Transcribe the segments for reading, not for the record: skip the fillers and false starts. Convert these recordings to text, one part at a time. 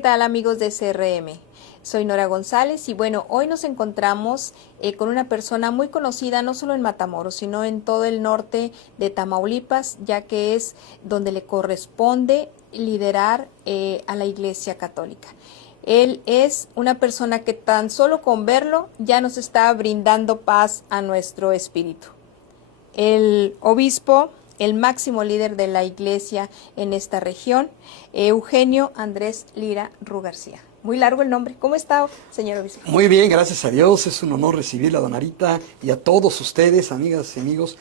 ¿qué tal amigos de CRM? Soy Nora González y bueno, hoy nos encontramos con una persona muy conocida no solo en Matamoros, sino en todo el norte de Tamaulipas, ya que es donde le corresponde liderar a la Iglesia Católica. Él es una persona que tan solo con verlo ya nos está brindando paz a nuestro espíritu. El obispo, el máximo líder de la iglesia en esta región, Eugenio Andrés Lira Ru García. Muy largo el nombre. ¿Cómo está, señor obispo? Muy bien, gracias a Dios. Es un honor recibirla, a don Arita, y a todos ustedes, amigas y amigos.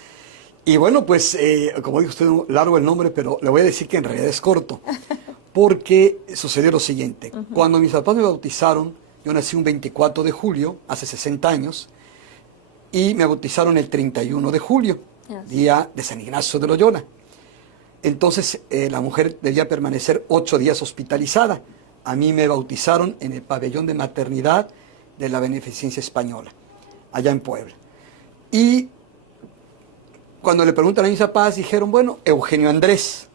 Y bueno, pues, como dijo usted, largo el nombre, pero le voy a decir que en realidad es corto. Porque sucedió lo siguiente. Cuando mis papás me bautizaron, yo nací un 24 de julio, hace 60 años, y me bautizaron el 31 de julio, día de San Ignacio de Loyola. Entonces, la mujer debía permanecer 8 días hospitalizada. A mí me bautizaron en el pabellón de maternidad de la Beneficencia Española, allá en Puebla. Y cuando le preguntan a mis papás, dijeron, bueno, Eugenio Andrés.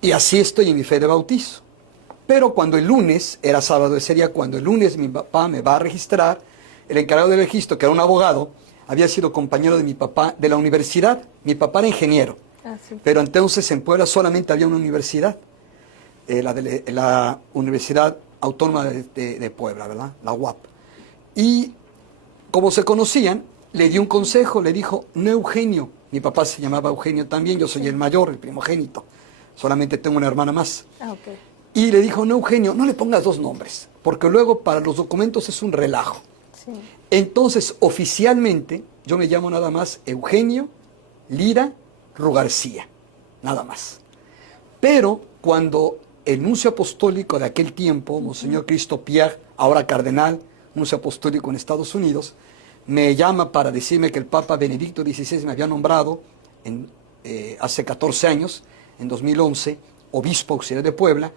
Y así estoy en mi fe de bautizo. Pero cuando el lunes, era sábado ese día, cuando el lunes mi papá me va a registrar, el encargado del registro, que era un abogado, había sido compañero de mi papá de la universidad. Mi papá era ingeniero. Pero entonces en Puebla solamente había una universidad. La Universidad Autónoma de Puebla, ¿verdad? La UAP. Y como se conocían, le dio un consejo, le dijo, no Eugenio. Mi papá se llamaba Eugenio también, yo soy el mayor, el primogénito. Solamente tengo una hermana más. Y le dijo, no Eugenio, no le pongas 2 nombres, porque luego para los documentos es un relajo. Entonces, oficialmente, yo me llamo nada más Eugenio Lira Ru García, nada más. Pero cuando el nuncio apostólico de aquel tiempo, Monseñor Cristo Pierre, ahora cardenal, nuncio apostólico en Estados Unidos, me llama para decirme que el Papa Benedicto XVI me había nombrado hace 14 años, en 2011, obispo auxiliar de Puebla.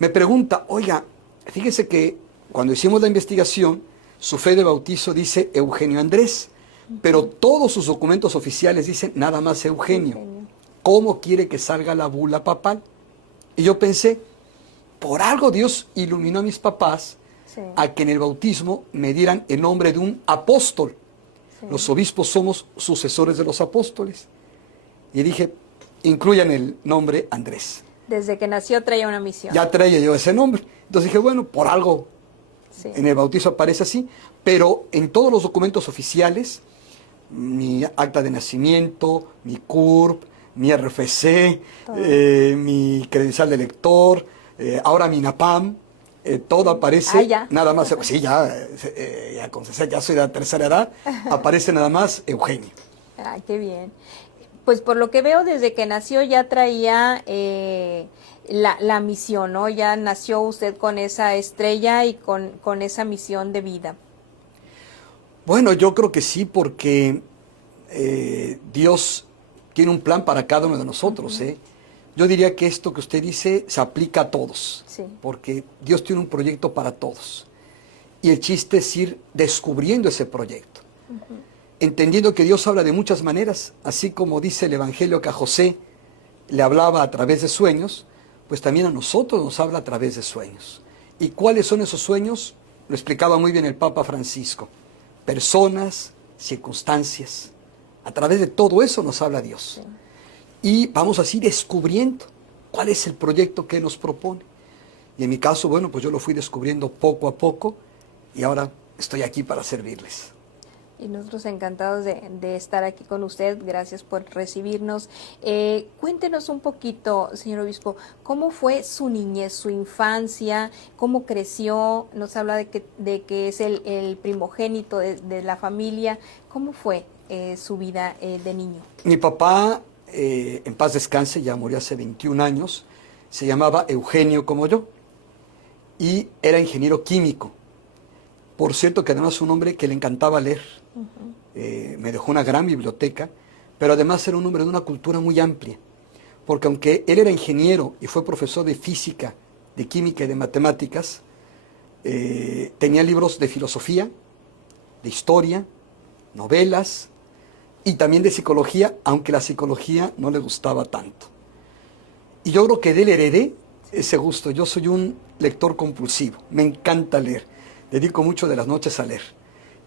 Me pregunta, oiga, fíjese que cuando hicimos la investigación, su fe de bautizo dice Eugenio Andrés, pero todos sus documentos oficiales dicen nada más Eugenio. ¿Cómo quiere que salga la bula papal? Y yo pensé, por algo Dios iluminó a mis papás a que en el bautismo me dieran el nombre de un apóstol. Los obispos somos sucesores de los apóstoles. Y dije, incluyan el nombre Andrés. Desde que nació traía una misión. Ya traía yo ese nombre. Entonces dije, bueno, por algo en el bautizo aparece así, pero en todos los documentos oficiales, mi acta de nacimiento, mi CURP, mi RFC, mi credencial de lector, ahora mi NAPAM, todo aparece, nada más, sí, ya con 60, ya soy de la tercera edad, aparece nada más Eugenio. Ah, qué bien. Pues por lo que veo, desde que nació ya traía la misión, ¿no? Ya nació usted con esa estrella y con esa misión de vida. Bueno, yo creo que sí, porque Dios tiene un plan para cada uno de nosotros. Yo diría que esto que usted dice se aplica a todos, porque Dios tiene un proyecto para todos. Y el chiste es ir descubriendo ese proyecto. Entendiendo que Dios habla de muchas maneras, así como dice el Evangelio que a José le hablaba a través de sueños, pues también a nosotros nos habla a través de sueños. ¿Y cuáles son esos sueños? Lo explicaba muy bien el Papa Francisco. Personas, circunstancias. A través de todo eso nos habla Dios. Y vamos así descubriendo cuál es el proyecto que nos propone. Y en mi caso, bueno, pues yo lo fui descubriendo poco a poco y ahora estoy aquí para servirles. Y nosotros encantados de estar aquí con usted. Gracias por recibirnos. Cuéntenos un poquito, señor obispo, ¿cómo fue su niñez, su infancia? ¿Cómo creció? Nos habla de que es el primogénito de la familia. ¿Cómo fue su vida de niño? Mi papá, en paz descanse, ya murió hace 21 años, se llamaba Eugenio como yo y era ingeniero químico. Por cierto que además un hombre que le encantaba leer. Me dejó una gran biblioteca, pero además era un hombre de una cultura muy amplia, porque aunque él era ingeniero y fue profesor de física, de química y de matemáticas, tenía libros de filosofía, de historia, novelas y también de psicología, aunque la psicología no le gustaba tanto. Y yo creo que de él heredé ese gusto. Yo soy un lector compulsivo, me encanta leer, dedico mucho de las noches a leer.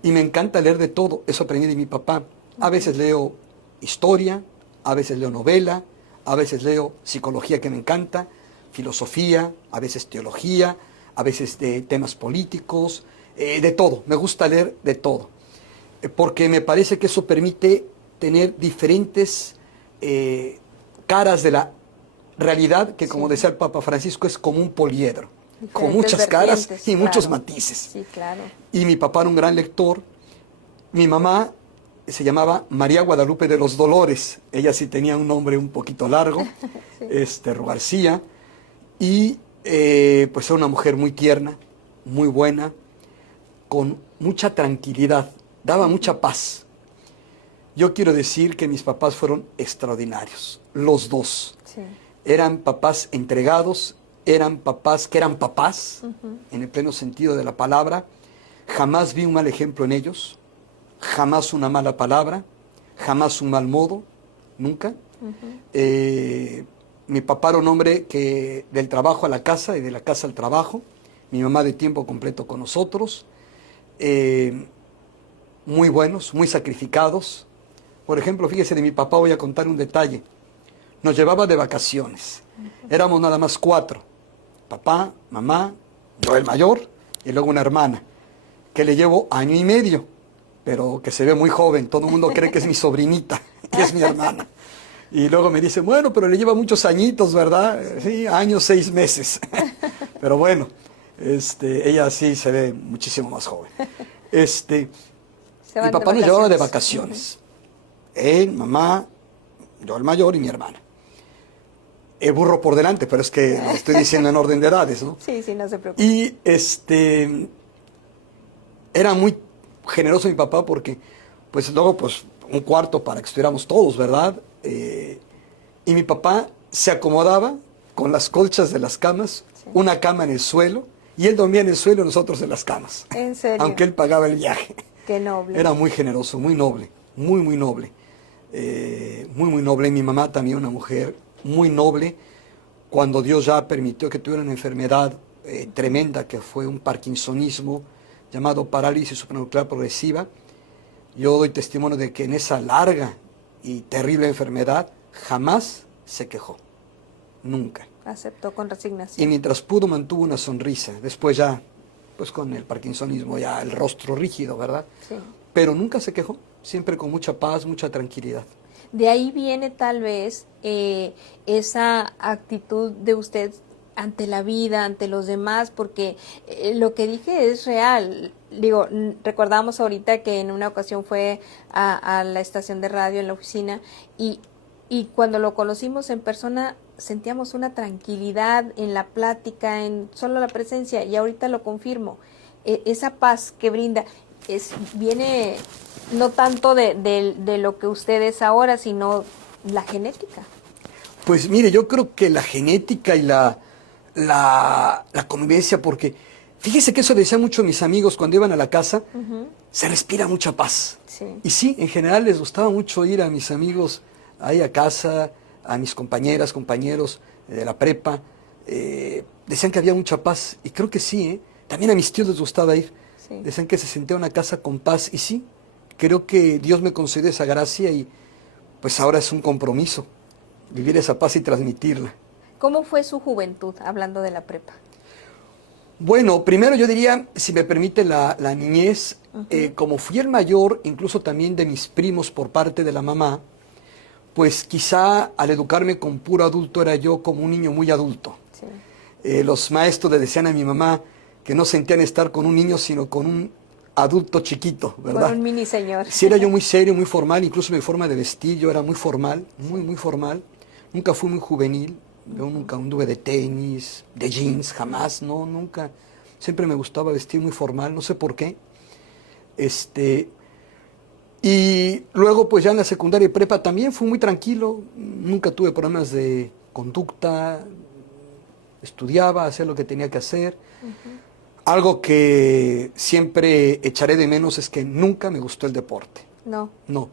Y me encanta leer de todo, eso aprendí de mi papá. A veces leo historia, a veces leo novela, a veces leo psicología que me encanta, filosofía, a veces teología, a veces de temas políticos, de todo. Me gusta leer de todo, porque me parece que eso permite tener diferentes caras de la realidad, que como decía el Papa Francisco, es como un poliedro, con muchas caras y muchos matices. Sí, claro. Y mi papá era un gran lector. Mi mamá se llamaba María Guadalupe de los Dolores. Ella sí tenía un nombre un poquito largo, sí. García. Y pues era una mujer muy tierna, muy buena, con mucha tranquilidad, daba mucha paz. Yo quiero decir que mis papás fueron extraordinarios, los dos. Sí. Eran papás entregados, eran papás que eran papás, en el pleno sentido de la palabra. Jamás vi un mal ejemplo en ellos, jamás una mala palabra, jamás un mal modo, nunca. Mi papá era un hombre que del trabajo a la casa y de la casa al trabajo. Mi mamá de tiempo completo con nosotros. Muy buenos, muy sacrificados. Por ejemplo, fíjese, de mi papá voy a contar un detalle. Nos llevaba de vacaciones. Éramos nada más 4. Papá, mamá, yo el mayor y luego una hermana, que le llevo año y medio, pero que se ve muy joven. Todo el mundo cree que es mi sobrinita, que es mi hermana. Y luego me dice, bueno, pero le lleva muchos añitos, ¿verdad? Sí, años, 6 meses. Pero bueno, ella sí se ve muchísimo más joven. Mi papá nos llevaba de vacaciones. Él, mamá, yo el mayor y mi hermana. El burro por delante, pero es que lo estoy diciendo en orden de edades, ¿no? Sí, sí, no se preocupe. Y era muy generoso mi papá porque, pues luego, pues un cuarto para que estuviéramos todos, ¿verdad? Y mi papá se acomodaba con las colchas de las camas, sí. Una cama en el suelo, y él dormía en el suelo y nosotros en las camas. ¿En serio? Aunque él pagaba el viaje. Qué noble. Era muy generoso, muy noble, muy, muy noble. Muy, muy noble. Mi mamá también una mujer muy noble. Cuando Dios ya permitió que tuviera una enfermedad tremenda, que fue un parkinsonismo llamado parálisis supranuclear progresiva, yo doy testimonio de que en esa larga y terrible enfermedad jamás se quejó, nunca. Aceptó con resignación. Y mientras pudo mantuvo una sonrisa. Después ya, pues con el parkinsonismo ya el rostro rígido, ¿verdad? Sí. Pero nunca se quejó, siempre con mucha paz, mucha tranquilidad. De ahí viene tal vez esa actitud de usted ante la vida, ante los demás, porque lo que dije es real. Digo, recordamos ahorita que en una ocasión fue a la estación de radio en la oficina y cuando lo conocimos en persona sentíamos una tranquilidad en la plática, en solo la presencia, y ahorita lo confirmo. Esa paz que brinda viene no tanto de lo que usted es ahora, sino la genética. Pues mire, yo creo que la genética y la convivencia, porque fíjese que eso decían mucho mis amigos cuando iban a la casa, se respira mucha paz. Sí. Y sí, en general les gustaba mucho ir a mis amigos ahí a casa, a mis compañeras, compañeros de la prepa, decían que había mucha paz, y creo que sí, también a mis tíos les gustaba ir, sí. Decían que se sentía una casa con paz, y sí, creo que Dios me concedió esa gracia y pues ahora es un compromiso, vivir esa paz y transmitirla. ¿Cómo fue su juventud, hablando de la prepa? Bueno, primero yo diría, si me permite, la niñez, como fui el mayor, incluso también de mis primos por parte de la mamá, pues quizá al educarme con puro adulto era yo como un niño muy adulto. Sí. Los maestros le decían a mi mamá que no sentían estar con un niño, sino con un adulto chiquito, ¿verdad? Con un mini señor. Sí, era yo muy serio, muy formal, incluso mi forma de vestir, yo era muy formal, muy, muy formal. Nunca fui muy juvenil, yo nunca anduve de tenis, de jeans, jamás, no, nunca. Siempre me gustaba vestir muy formal, no sé por qué. Y luego, pues ya en la secundaria y prepa también fui muy tranquilo, nunca tuve problemas de conducta, estudiaba, hacía lo que tenía que hacer. Algo que siempre echaré de menos es que nunca me gustó el deporte. No. No.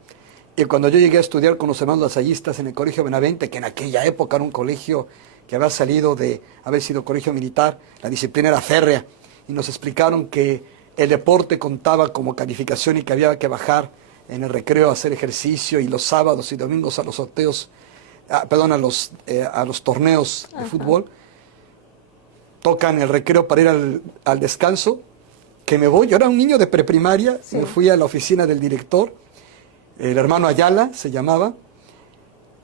Y cuando yo llegué a estudiar con los hermanos lasallistas en el Colegio Benavente, que en aquella época era un colegio que había salido de haber sido colegio militar, la disciplina era férrea, y nos explicaron que el deporte contaba como calificación y que había que bajar en el recreo a hacer ejercicio y los sábados y domingos a los sorteos, a los torneos de fútbol. Tocan el recreo para ir al descanso, que me voy. Yo era un niño de preprimaria, sí. Me fui a la oficina del director, el hermano Ayala se llamaba,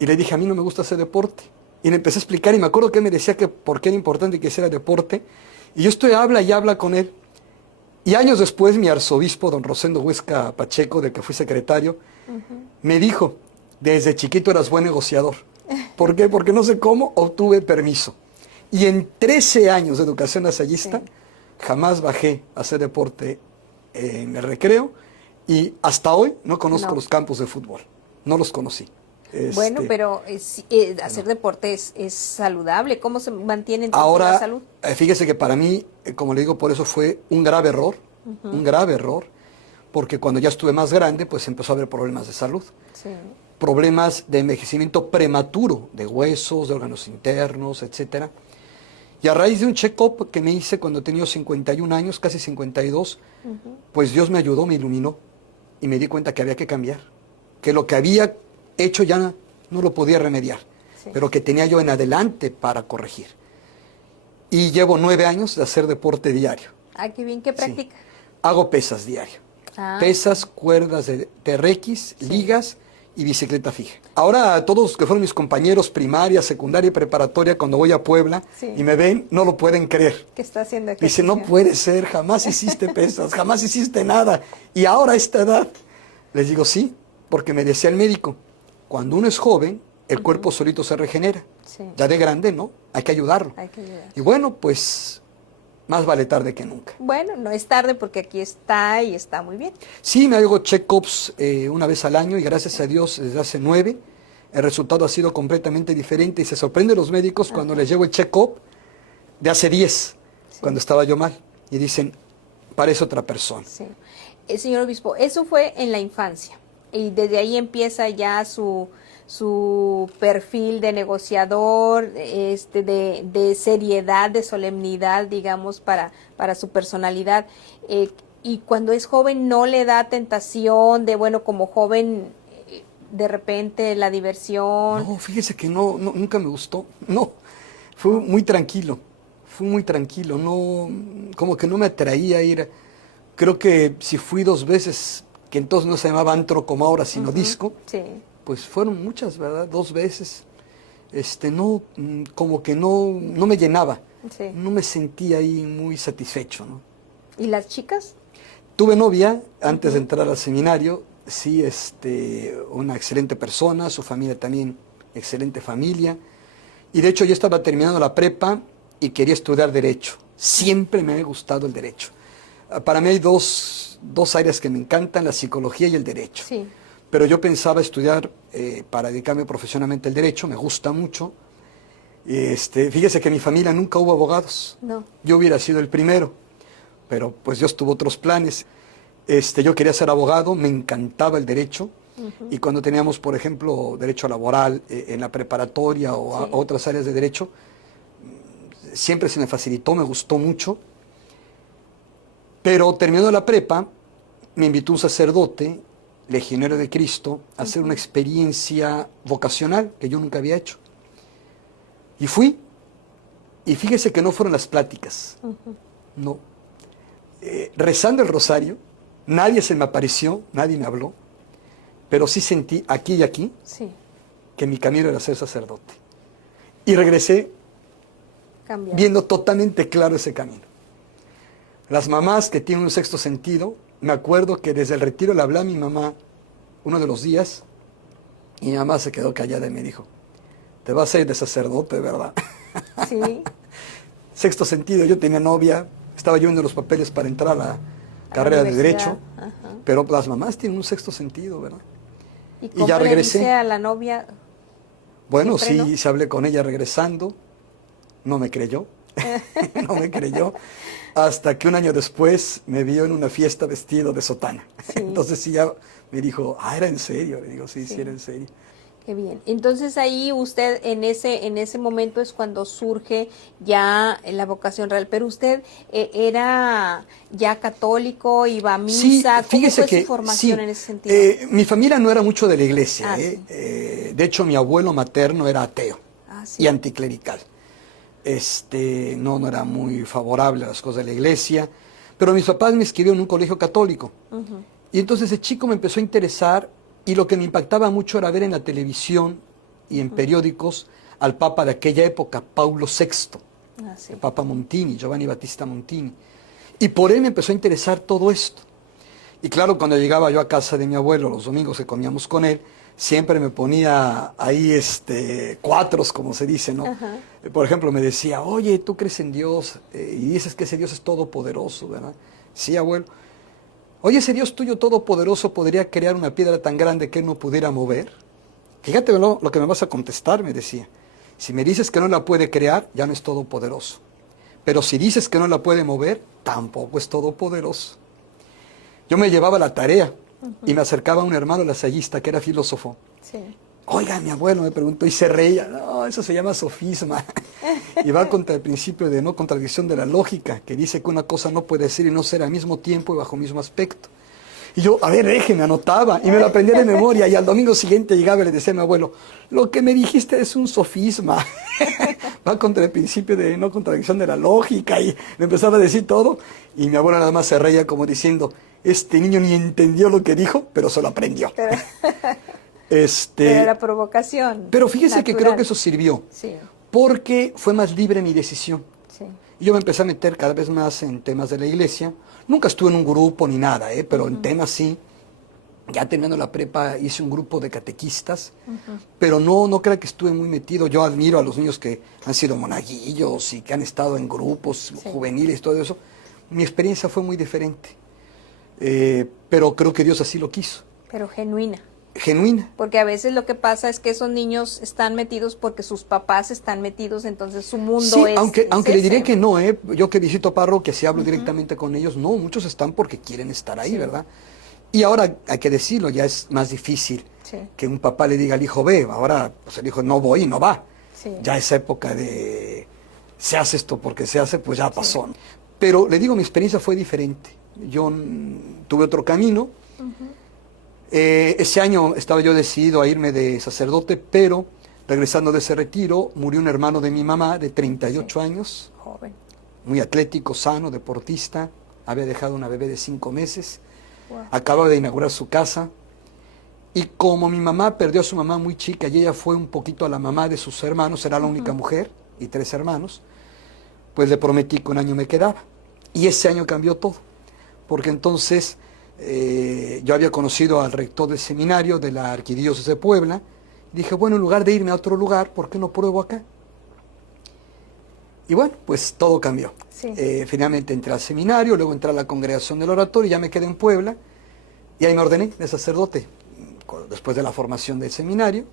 y le dije, a mí no me gusta hacer deporte. Y le empecé a explicar, y me acuerdo que él me decía que por qué era importante que hiciera deporte, y yo estoy habla y habla con él. Y años después, mi arzobispo, don Rosendo Huesca Pacheco, del que fui secretario, me dijo, desde chiquito eras buen negociador. ¿Por qué? Porque no sé cómo obtuve permiso. Y en 13 años de educación lasallista, sí. Jamás bajé a hacer deporte en el recreo, y hasta hoy no conozco los campos de fútbol. No los conocí. Bueno, pero hacer deporte es saludable. ¿Cómo se mantiene ahora, la salud? Fíjese que para mí, como le digo, por eso fue un grave error, porque cuando ya estuve más grande, pues empezó a haber problemas de salud. Sí. Problemas de envejecimiento prematuro, de huesos, de órganos internos, etcétera. Y a raíz de un check-up que me hice cuando tenía 51 años, casi 52, pues Dios me ayudó, me iluminó, y me di cuenta que había que cambiar, que lo que había hecho ya no lo podía remediar, sí. Pero que tenía yo en adelante para corregir. Y llevo 9 años de hacer deporte diario. Ah, qué bien, ¿qué practica? Sí. Hago pesas diario. Pesas, cuerdas de TRX, sí. Ligas y bicicleta fija. Ahora todos que fueron mis compañeros primaria, secundaria y preparatoria, cuando voy a Puebla, sí. Y me ven, no lo pueden creer. ¿Qué está haciendo ejercicio? Dice, no puede ser, jamás hiciste pesas, jamás hiciste nada. Y ahora a esta edad, les digo, sí, porque me decía el médico, cuando uno es joven, el cuerpo solito se regenera. Sí. Ya de grande, ¿no? Hay que ayudarlo. Hay que ayudar. Y bueno, pues, más vale tarde que nunca. Bueno, no es tarde porque aquí está y está muy bien. Sí, me hago check-ups una vez al año y gracias a Dios desde hace 9, el resultado ha sido completamente diferente y se sorprenden los médicos cuando les llevo el check-up de hace 10, sí. Cuando estaba yo mal, y dicen, parece otra persona. Sí. Señor obispo, eso fue en la infancia y desde ahí empieza ya su perfil de negociador, de seriedad, de solemnidad, digamos, para su personalidad. Y cuando es joven no le da tentación de, bueno, como joven, de repente la diversión. No, fíjese que no, nunca me gustó. No, fue muy tranquilo, no, como que no me atraía ir. Creo que si fui 2 veces, que entonces no se llamaba antro como ahora, sino disco. Sí. Pues fueron muchas, ¿verdad? 2 veces. No, como que no me llenaba. Sí. No me sentía ahí muy satisfecho, ¿no? ¿Y las chicas? Tuve novia antes de entrar al seminario. Sí, una excelente persona, su familia también, excelente familia. Y de hecho yo estaba terminando la prepa y quería estudiar Derecho. Siempre me ha gustado el Derecho. Para mí hay dos áreas que me encantan, la psicología y el Derecho. Sí. Pero yo pensaba estudiar para dedicarme profesionalmente al derecho, me gusta mucho. Fíjese que en mi familia nunca hubo abogados. No. Yo hubiera sido el primero, pero pues Dios tuvo otros planes. Yo quería ser abogado, me encantaba el derecho. Y cuando teníamos, por ejemplo, derecho laboral en la preparatoria o a otras áreas de derecho, siempre se me facilitó, me gustó mucho. Pero terminando la prepa, me invitó un sacerdote, legionario de Cristo, a hacer una experiencia vocacional que yo nunca había hecho. Y fui, y fíjese que no fueron las pláticas, no. Rezando el rosario, nadie se me apareció, nadie me habló, pero sí sentí aquí y aquí que mi camino era ser sacerdote. Y regresé viendo totalmente claro ese camino. Las mamás que tienen un sexto sentido, me acuerdo que desde el retiro le hablé a mi mamá uno de los días y mi mamá se quedó callada y me dijo, te vas a ir de sacerdote, ¿verdad? Sí. Sexto sentido, yo tenía novia, estaba yo viendo los papeles para entrar a la carrera de Derecho, pero las mamás tienen un sexto sentido, ¿verdad? ¿Y cómo ya regresé. Le dice a la novia? Bueno, sí, se hablé con ella regresando, no me creyó, no me creyó. Hasta que un año después me vio en una fiesta vestido de sotana. Sí. Entonces sí ya me dijo, ¿era en serio? Le digo, sí, era en serio. Qué bien. Entonces ahí usted en ese momento es cuando surge ya la vocación real. Pero usted era ya católico, iba a Sí, misa. ¿Cómo fíjese fue su que formación sí, en ese sentido? mi familia no era mucho de la iglesia, Ah, sí. De hecho mi abuelo materno era ateo Ah, sí. y anticlerical. No era muy favorable a las cosas de la iglesia, pero mis papás me inscribieron en un colegio católico. Ujú. Y entonces ese chico me empezó a interesar y lo que me impactaba mucho era ver en la televisión y en periódicos al papa de aquella época, Paulo VI, Ah, sí. el papa Montini, Giovanni Battista Montini. Y por él me empezó a interesar todo esto. Y claro, cuando llegaba yo a casa de mi abuelo, los domingos que comíamos con él, siempre me ponía ahí cuatros, como se dice, ¿no? Ajá. Por ejemplo, me decía, oye, tú crees en Dios y dices que ese Dios es todopoderoso, ¿verdad? Sí, abuelo. Oye, ese Dios tuyo todopoderoso podría crear una piedra tan grande que él no pudiera mover. Fíjate lo que me vas a contestar, me decía. Si me dices que no la puede crear, ya no es todopoderoso. Pero si dices que no la puede mover, tampoco es todopoderoso. Yo me llevaba la tarea y me acercaba a un hermano lasallista que era filósofo. Sí. Oiga, mi abuelo me preguntó y se reía. No, eso se llama sofisma. Y va contra el principio de no contradicción de la lógica, que dice que una cosa no puede ser y no ser al mismo tiempo y bajo el mismo aspecto. Y yo, a ver, me anotaba y me lo aprendía de memoria. Y al domingo siguiente llegaba y le decía a mi abuelo, lo que me dijiste es un sofisma. Va contra el principio de no contradicción de la lógica. Y me empezaba a decir todo. Y mi abuelo nada más se reía como diciendo, este niño ni entendió lo que dijo, pero se lo aprendió. Pero era provocación. Pero fíjese natural. que creo que eso sirvió. Sí, Porque fue más libre mi decisión. sí. Y yo me empecé a meter cada vez más en temas de la iglesia. Nunca estuve en un grupo ni nada, pero en temas sí. Ya terminando la prepa hice un grupo de catequistas, pero no crea que estuve muy metido. Yo admiro a los niños que han sido monaguillos y que han estado en grupos juveniles y todo eso. Mi experiencia fue muy diferente, pero creo que Dios así lo quiso. Pero genuina. Genuina. Porque a veces lo que pasa es que esos niños están metidos porque sus papás están metidos, entonces su mundo Sí, es aunque le ese. diré que no, yo que visito parroquias y hablo directamente con ellos, no, muchos están porque quieren estar ahí, Sí. ¿verdad? Y ahora, hay que decirlo, ya es más difícil Sí. que un papá le diga al hijo, ve, ahora pues el hijo no voy y no va. Sí. Ya esa época de se hace esto porque se hace, pues ya pasó. ¿No? Pero le digo, mi experiencia fue diferente. Yo tuve otro camino. Ese año estaba yo decidido a irme de sacerdote, pero regresando de ese retiro, murió un hermano de mi mamá de 38 años, Joven. muy atlético, sano, deportista, había dejado una bebé de 5 meses, Wow. acababa de inaugurar su casa, y como mi mamá perdió a su mamá muy chica y ella fue un poquito a la mamá de sus hermanos, era la única mujer y 3 hermanos, pues le prometí que un año me quedaba. Y ese año cambió todo, porque entonces yo había conocido al rector del seminario de la Arquidiócesis de Puebla. Dije, bueno, en lugar de irme a otro lugar, ¿por qué no pruebo acá? Y bueno, pues todo cambió. Sí. Finalmente entré al seminario, luego entré a la congregación del oratorio, ya me quedé en Puebla, y ahí me ordené de sacerdote, después de la formación del seminario.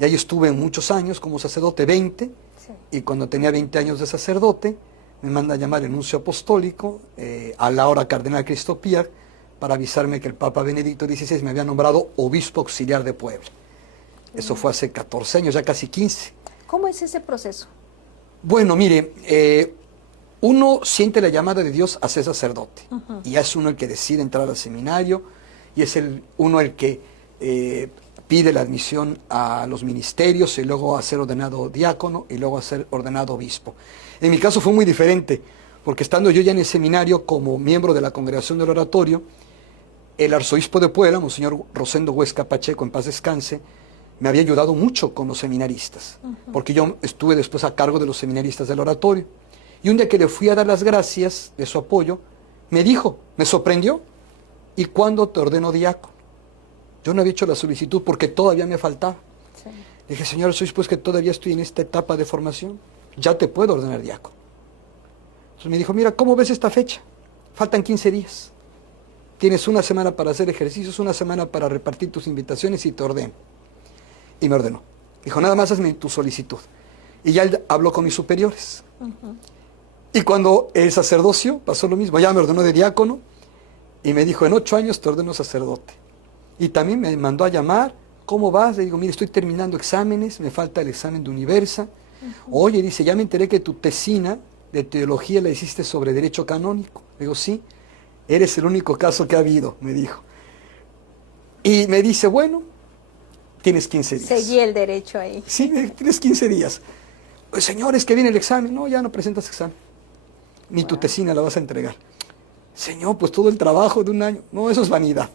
Y ahí estuve muchos años como sacerdote, 20, Sí. y cuando tenía 20 años de sacerdote, me manda a llamar el nuncio apostólico, a la hora cardenal Cristo Piar, para avisarme que el Papa Benedicto XVI me había nombrado obispo auxiliar de Puebla. Eso fue hace 14 años, ya casi 15. ¿Cómo es ese proceso? Bueno, mire, uno siente la llamada de Dios a ser sacerdote, y es uno el que decide entrar al seminario, y es uno el que pide la admisión a los ministerios, y luego a ser ordenado diácono, y luego a ser ordenado obispo. En mi caso fue muy diferente, porque estando yo ya en el seminario como miembro de la congregación del oratorio, el arzobispo de Puebla, Monseñor Rosendo Huesca Pacheco, en paz descanse, me había ayudado mucho con los seminaristas, porque yo estuve después a cargo de los seminaristas del oratorio. Y un día que le fui a dar las gracias de su apoyo, me dijo, me sorprendió, ¿y cuándo te ordeno diácono? Yo no había hecho la solicitud porque todavía me faltaba. Sí. Le dije, señor arzobispo, es que todavía estoy en esta etapa de formación, ya te puedo ordenar diácono. Entonces me dijo, mira, ¿cómo ves esta fecha? Faltan 15 días. Tienes una semana para hacer ejercicios, una semana para repartir tus invitaciones y te ordeno. Y me ordenó. Dijo, nada más hazme tu solicitud. Y ya él habló con mis superiores. Y cuando el sacerdocio pasó lo mismo, ya me ordenó de diácono y me dijo, en 8 años te ordeno sacerdote. Y también me mandó a llamar ¿cómo vas? Le digo, mire, estoy terminando exámenes, me falta el examen de Universa. Oye, dice, ya me enteré que tu tesina de teología la hiciste sobre derecho canónico. Le digo, sí, eres el único caso que ha habido, me dijo. Y me dice, bueno, tienes 15 días. Seguí el derecho ahí. Sí, tienes 15 días. Pues, señor, es que viene el examen. No, ya no presentas examen. Ni tu tesina la vas a entregar. Señor, pues todo el trabajo de un año. No, eso es vanidad.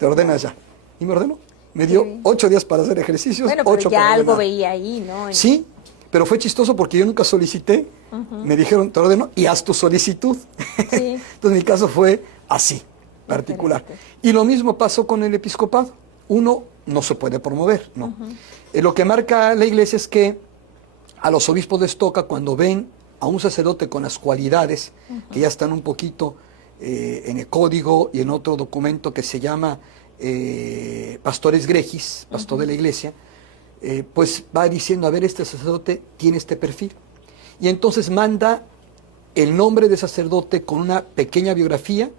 Te ordenas ya. Y me ordenó. Me dio 8 días para hacer ejercicios. Bueno, pero 8 ya para algo ordenar. veía ahí, ¿no? Sí, pero fue chistoso porque yo nunca solicité. Me dijeron, te ordeno y haz tu solicitud. Sí. Entonces mi caso fue así, particular. Diferente. Y lo mismo pasó con el episcopado. Uno no se puede promover, ¿no? Lo que marca la iglesia es que a los obispos les toca, cuando ven a un sacerdote con las cualidades que ya están un poquito en el código y en otro documento que se llama Pastores Gregis, pastor de la iglesia, pues va diciendo, a ver, este sacerdote tiene este perfil. Y entonces manda el nombre de sacerdote con una pequeña biografía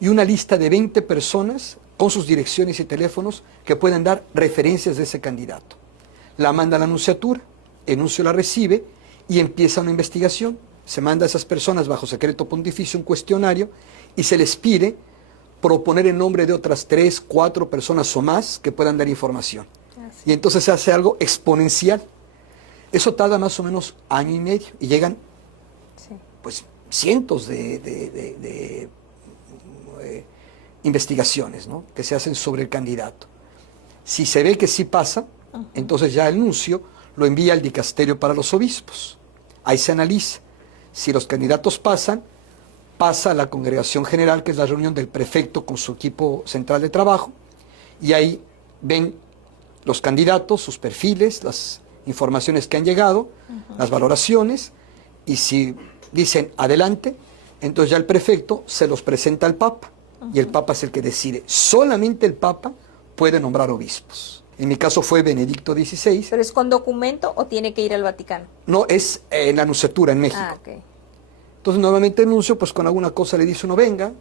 y una lista de 20 personas con sus direcciones y teléfonos que pueden dar referencias de ese candidato. La manda a la nunciatura, el nuncio la recibe y empieza una investigación. Se manda a esas personas bajo secreto pontificio un cuestionario y se les pide proponer el nombre de otras 3, 4 personas o más que puedan dar información. Y entonces se hace algo exponencial. Eso tarda más o menos año y medio y llegan pues cientos de investigaciones, ¿no?, que se hacen sobre el candidato. Si se ve que sí pasa, entonces ya el nuncio lo envía al dicasterio para los obispos. Ahí se analiza. Si los candidatos pasan, pasa a la congregación general, que es la reunión del prefecto con su equipo central de trabajo, y ahí ven los candidatos, sus perfiles, las informaciones que han llegado, las valoraciones, y si dicen adelante, entonces ya el prefecto se los presenta al Papa, y el Papa es el que decide. Solamente el Papa puede nombrar obispos. En mi caso fue Benedicto XVI. ¿Pero es con documento o tiene que ir al Vaticano? No, es en la nunciatura en México. Ah, ok. Entonces normalmente el nuncio, pues con alguna cosa le dice uno, venga.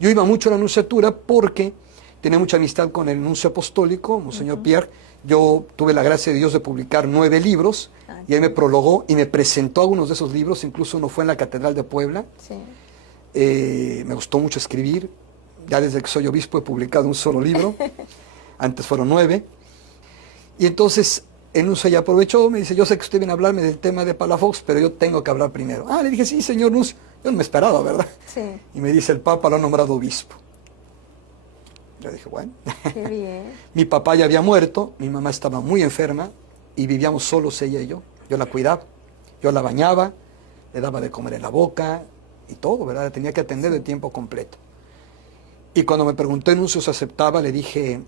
Yo iba mucho a la nunciatura porque tenía mucha amistad con el nuncio apostólico, Monseñor Pierre. Yo tuve la gracia de Dios de publicar 9 libros, y él me prologó y me presentó algunos de esos libros, incluso uno fue en la Catedral de Puebla. Sí. Me gustó mucho escribir. Ya desde que soy obispo he publicado un solo libro. Antes fueron 9. Y entonces el nuncio ya aprovechó, me dice, yo sé que usted viene a hablarme del tema de Palafox, pero yo tengo que hablar primero. Le dije, sí, señor nuncio. Yo no me esperaba, ¿verdad? Sí. Y me dice, el Papa lo ha nombrado obispo. Yo dije, bueno. Qué bien. Mi papá ya había muerto, mi mamá estaba muy enferma y vivíamos solos ella y yo. Yo la cuidaba, yo la bañaba, le daba de comer en la boca y todo, ¿verdad? La tenía que atender de tiempo completo. Y cuando me preguntó el nuncio si aceptaba, le dije,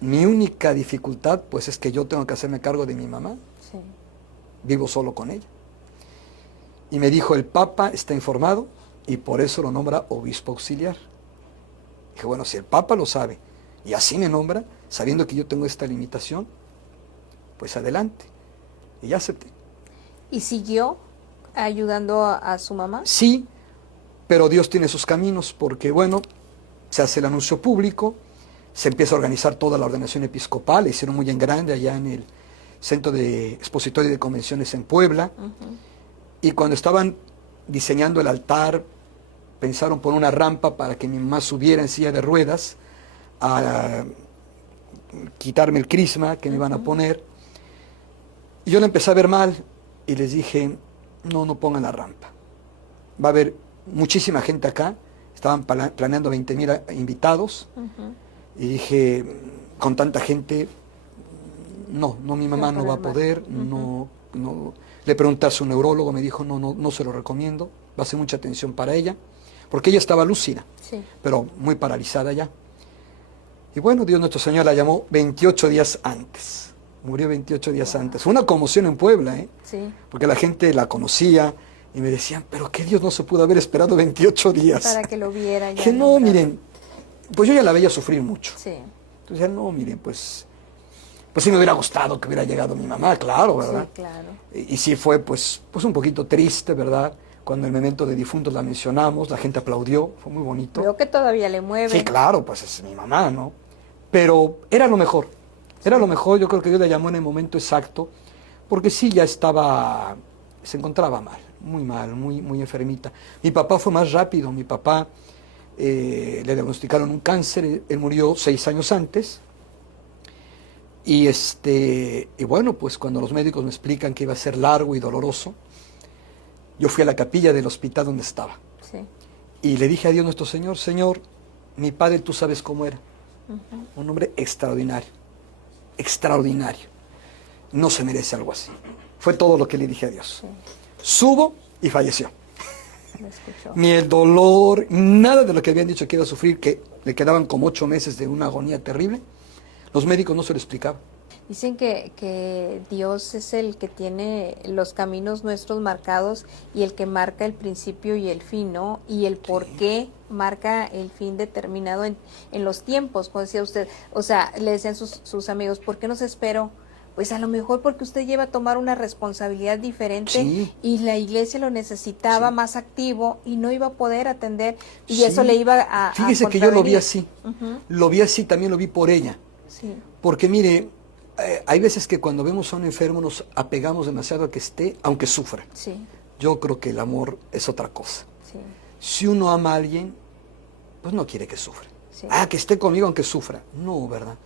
mi única dificultad pues es que yo tengo que hacerme cargo de mi mamá. Sí. Vivo solo con ella. Y me dijo, el Papa está informado y por eso lo nombra obispo auxiliar. Dije, bueno, si el Papa lo sabe y así me nombra, sabiendo que yo tengo esta limitación, pues adelante. Y ya acepté. ¿Y siguió ayudando a su mamá? Sí, pero Dios tiene sus caminos, porque bueno, se hace el anuncio público, se empieza a organizar toda la ordenación episcopal, la hicieron muy en grande allá en el Centro de Expositorio y de Convenciones en Puebla, y cuando estaban diseñando el altar, pensaron poner una rampa para que mi mamá subiera en silla de ruedas a quitarme el crisma que me iban a poner. Y yo la empecé a ver mal y les dije, no pongan la rampa. Va a haber muchísima gente acá, estaban planeando 20,000 invitados, y dije, con tanta gente, no, mi mamá no va a poder, no. Le pregunté a su neurólogo, me dijo, no se lo recomiendo, va a ser mucha atención para ella, porque ella estaba lúcida, sí, pero muy paralizada ya. Y bueno, Dios nuestro Señor la llamó 28 días antes, murió 28 días antes. Fue una conmoción en Puebla, sí, porque la gente la conocía y me decían, pero que Dios no se pudo haber esperado 28 días. para que lo viera. Que no, miren, pues yo ya la veía sufrir mucho. Sí. Entonces, no, miren, pues sí me hubiera gustado que hubiera llegado mi mamá, claro, ¿verdad? Sí, claro. Y sí fue pues un poquito triste, ¿verdad? Cuando el memento de difuntos la mencionamos, la gente aplaudió, fue muy bonito. Veo que todavía le mueve. Sí, claro, pues es mi mamá, ¿no? pero era lo mejor. Era lo mejor, yo creo que Dios le llamó en el momento exacto, porque sí, ya estaba, se encontraba mal, muy enfermita. Mi papá fue más rápido, mi papá le diagnosticaron un cáncer, él murió 6 años antes, y bueno, pues cuando los médicos me explican que iba a ser largo y doloroso, yo fui a la capilla del hospital donde estaba. Sí. Y le dije a Dios nuestro Señor, Señor, mi padre tú sabes cómo era. Un hombre extraordinario, extraordinario. No se merece algo así. Fue todo lo que le dije a Dios. Sí. Subo y falleció. Lo escuchó. Ni el dolor, nada de lo que habían dicho que iba a sufrir, que le quedaban como 8 meses de una agonía terrible. Los médicos no se lo explicaban. Dicen que Dios es el que tiene los caminos nuestros marcados y el que marca el principio y el fin, ¿no? Y el por qué marca el fin determinado en los tiempos, como decía usted. O sea, le decían sus amigos, ¿por qué no se esperó? Pues a lo mejor porque usted lleva a tomar una responsabilidad diferente Sí. y la iglesia lo necesitaba Sí. más activo y no iba a poder atender y Sí. eso le iba a Fíjese que yo lo vi contravenir. así. Ujú. Lo vi así, también lo vi por ella. Sí, Porque mire, hay veces que cuando vemos a un enfermo nos apegamos demasiado a que esté, aunque sufra. sí, Yo creo que el amor es otra cosa. sí, Si uno ama a alguien, pues no quiere que sufra. sí. Ah, que esté conmigo aunque sufra. No, ¿verdad?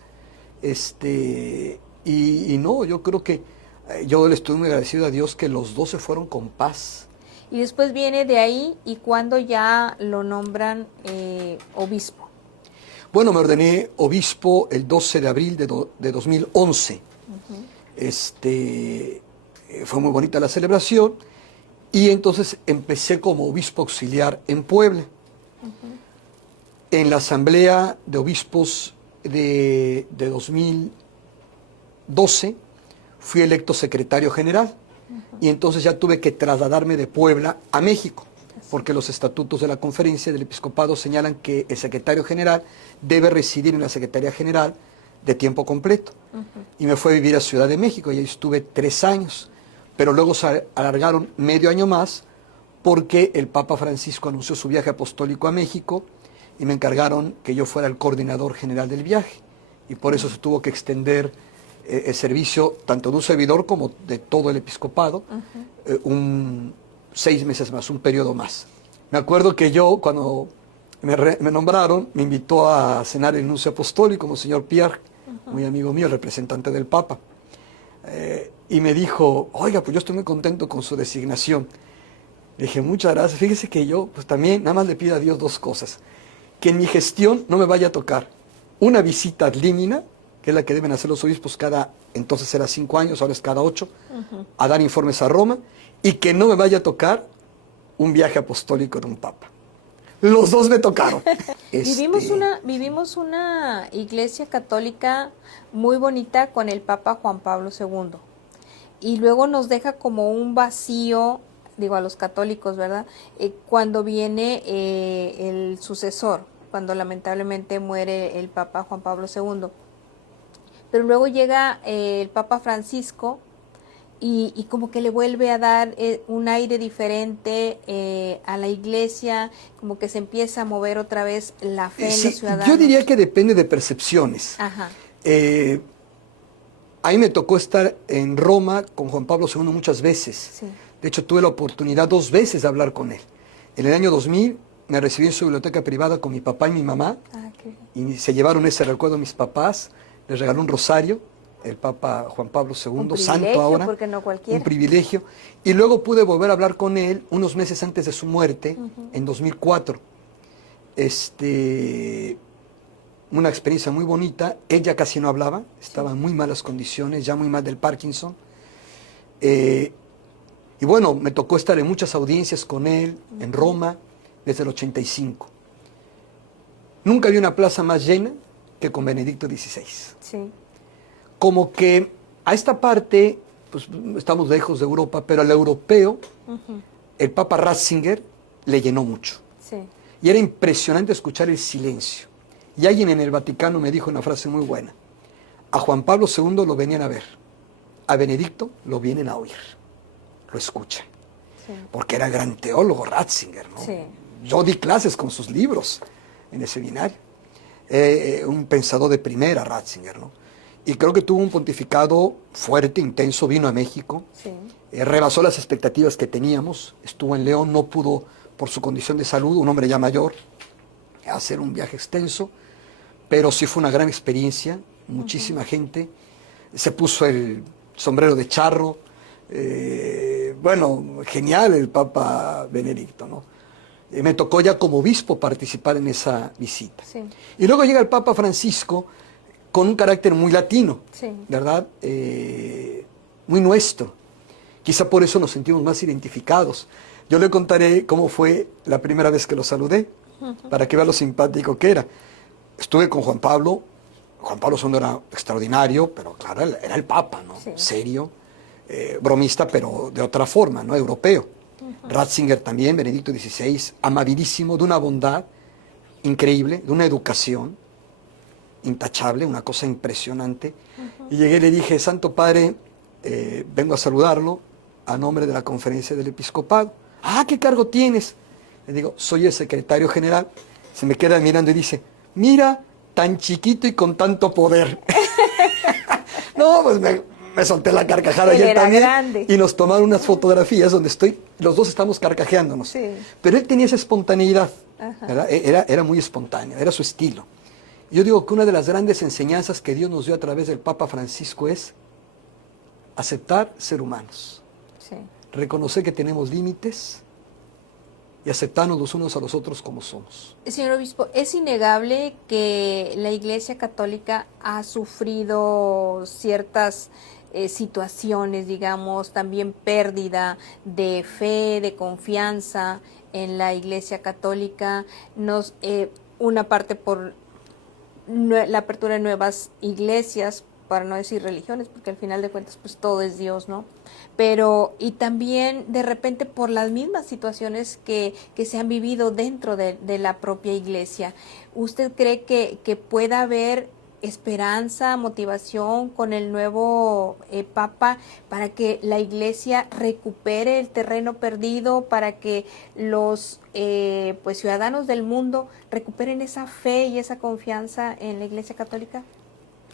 Y no, yo creo que yo le estoy muy agradecido a Dios que los dos se fueron con paz. Y después viene de ahí y cuando ya lo nombran obispo. Bueno, me ordené obispo el 12 de abril de 2011. Fue muy bonita la celebración y entonces empecé como obispo auxiliar en Puebla. En la asamblea de obispos de 2012 fui electo secretario general y entonces ya tuve que trasladarme de Puebla a México, porque los estatutos de la conferencia del episcopado señalan que el secretario general debe residir en la Secretaría General de tiempo completo. Y me fui a vivir a Ciudad de México y ahí estuve 3 años, pero luego se alargaron medio año más porque el Papa Francisco anunció su viaje apostólico a México y me encargaron que yo fuera el coordinador general del viaje. Y por eso se tuvo que extender el servicio tanto de un servidor como de todo el episcopado, 6 meses más, un periodo más. Me acuerdo que yo, cuando me nombraron, me invitó a cenar el nuncio apostólico, Monseñor Pierre, muy amigo mío, el representante del Papa. Y me dijo, oiga, pues yo estoy muy contento con su designación. Le dije, muchas gracias. Fíjese que yo, pues también, nada más le pido a Dios 2 cosas. Que en mi gestión no me vaya a tocar una visita ad limina, que es la que deben hacer los obispos entonces era 5 años, ahora es cada 8, a dar informes a Roma, y que no me vaya a tocar un viaje apostólico de un papa. Los 2 me tocaron. Vivimos una iglesia católica muy bonita con el Papa Juan Pablo II. Y luego nos deja como un vacío, digo a los católicos, ¿verdad? Cuando viene el sucesor, cuando lamentablemente muere el Papa Juan Pablo II. Pero luego llega el Papa Francisco y como que le vuelve a dar un aire diferente a la iglesia, como que se empieza a mover otra vez la fe en los ciudadanos. Yo diría que depende de percepciones. Ajá. A mí me tocó estar en Roma con Juan Pablo II muchas veces. Sí. De hecho, tuve la oportunidad 2 veces de hablar con él. En el año 2000 me recibí en su biblioteca privada con mi papá y mi mamá. Ah, qué bien. Y se llevaron ese recuerdo a mis papás. Les regaló un rosario, el Papa Juan Pablo II, santo ahora. Porque no cualquiera. Un privilegio. Y luego pude volver a hablar con él unos meses antes de su muerte, en 2004. Una experiencia muy bonita. Ella casi no hablaba, estaba en muy malas condiciones, ya muy mal del Parkinson. Y bueno, me tocó estar en muchas audiencias con él, en Roma, desde el 85. Nunca vi una plaza más llena que con Benedicto XVI. Sí. Como que a esta parte, pues estamos lejos de Europa, pero al europeo, el Papa Ratzinger le llenó mucho. Sí. Y era impresionante escuchar el silencio. Y alguien en el Vaticano me dijo una frase muy buena. A Juan Pablo II lo venían a ver, a Benedicto lo vienen a oír, lo escuchan. Sí. Porque era gran teólogo Ratzinger, ¿no? Sí. Yo di clases con sus libros en el seminario. un pensador de primera, Ratzinger, ¿no? Y creo que tuvo un pontificado fuerte, intenso, vino a México, Sí. rebasó las expectativas que teníamos, estuvo en León, no pudo, por su condición de salud, un hombre ya mayor, hacer un viaje extenso, pero sí fue una gran experiencia, muchísima gente, se puso el sombrero de charro, bueno, genial el Papa Benedicto, ¿no? Me tocó ya como obispo participar en esa visita. Sí. Y luego llega el Papa Francisco con un carácter muy latino, Sí. ¿verdad? Muy nuestro. Quizá por eso nos sentimos más identificados. Yo le contaré cómo fue la primera vez que lo saludé, para que vea lo simpático que era. Estuve con Juan Pablo II era extraordinario, pero claro, era el Papa, ¿no? Sí. Serio, bromista, pero de otra forma, ¿no? Europeo. Ratzinger también, Benedicto XVI, amabilísimo, de una bondad increíble, de una educación intachable, una cosa impresionante. Y llegué y le dije, Santo Padre, vengo a saludarlo a nombre de la Conferencia del Episcopado. Ah, ¿qué cargo tienes? Le digo, soy el secretario general. Se me queda mirando y dice, mira, tan chiquito y con tanto poder. No, pues me solté la carcajada Él y él era también. grande. Y nos tomaron unas fotografías donde los dos estamos carcajeándonos. Sí. Pero él tenía esa espontaneidad, Ajá. ¿verdad? Era muy espontáneo, era su estilo. Yo digo que una de las grandes enseñanzas que Dios nos dio a través del Papa Francisco es aceptar ser humanos, Sí. reconocer que tenemos límites y aceptarnos los unos a los otros como somos. Señor obispo, es innegable que la Iglesia Católica ha sufrido ciertas situaciones, digamos, también pérdida de fe, de confianza en la Iglesia Católica, una parte por la apertura de nuevas iglesias, para no decir religiones, porque al final de cuentas pues todo es Dios, ¿no? Pero, y también de repente por las mismas situaciones que se han vivido dentro de la propia iglesia. ¿Usted cree que pueda haber esperanza, motivación con el nuevo Papa para que la iglesia recupere el terreno perdido, para que los pues ciudadanos del mundo recuperen esa fe y esa confianza en la Iglesia Católica?